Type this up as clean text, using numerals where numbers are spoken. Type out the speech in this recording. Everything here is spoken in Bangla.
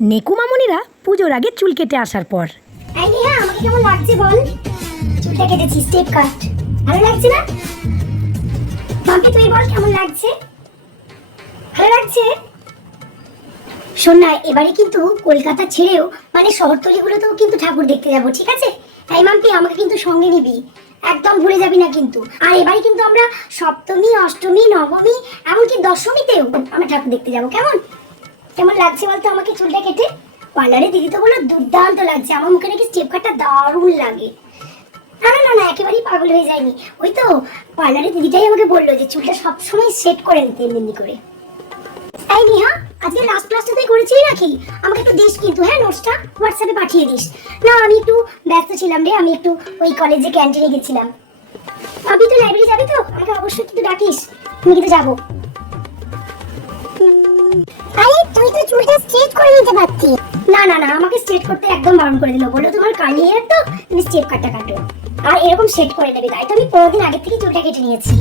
নেকু মামুনিরা পুজোর আগে চুল কেটে আসার পর। এই নেহা, আমাকে কেমন লাগছে বল? চুলটা কেটেছি, স্টেপ কাট। ভালো লাগছে না? মাম্পি তুই বল কেমন লাগছে? ভালো লাগছে? শোন না, এবারে কিন্তু কলকাতা ছেড়েও মানে শহরতলিগুলোতেও কিন্তু ঠাকুর দেখতে যাবো, ঠিক আছে? তাই মাম্পি আমাকে কিন্তু সঙ্গে নিবি, একদম ভুলে যাবি না কিন্তু। আর এবারে কিন্তু আমরা সপ্তমী, অষ্টমী, নবমী, এমনকি দশমীতেও আমরা ঠাকুর দেখতে যাবো। কেমন কেমন লাগছে বলতো আমাকে চুলটা কেটে? পার্লারে দিদি তো বললো দুর্দান্ত লাগছে, আমার মুখে নাকি স্টেপ কাটটা দারুণ লাগে। না না না না, একেবারেই পাগল হয়ে যায়নি। ওই তো পার্লারে দিদিটাই আমাকে বললো যে চুলটা সবসময় সেট করে নিতে এমনি করে। এই নিহা, আজকে লাস্ট ক্লাসটা তুই করেছিলি নাকি? আমাকে একটু দিস কিন্তু, হ্যাঁ, নোটসটা হোয়াটসঅ্যাপে পাঠিয়ে দিস। না আমি একটু ব্যস্ত ছিলাম রে, আমি একটু ওই কলেজে ক্যান্টিনে গেছিলাম। ভাবি তুই লাইব্রেরি যাবি তো? আমাকে অবশ্যই কিন্তু ডাকিস, আমি কিন্তু যাবো। আরে তুই তো চুলটা স্ট্রেট করে নিতে পারতি। না না না, আমাকে স্ট্রেট করতে একদম বারণ করে দিল, বললো তোমার কার্লি হেয়ার তো, তুমি স্টেপ কাটটা কাটো আর এরকম সেট করে নেবে। তাই তো আমি 15 দিন আগে থেকে চুলটা কেটে নিয়েছি।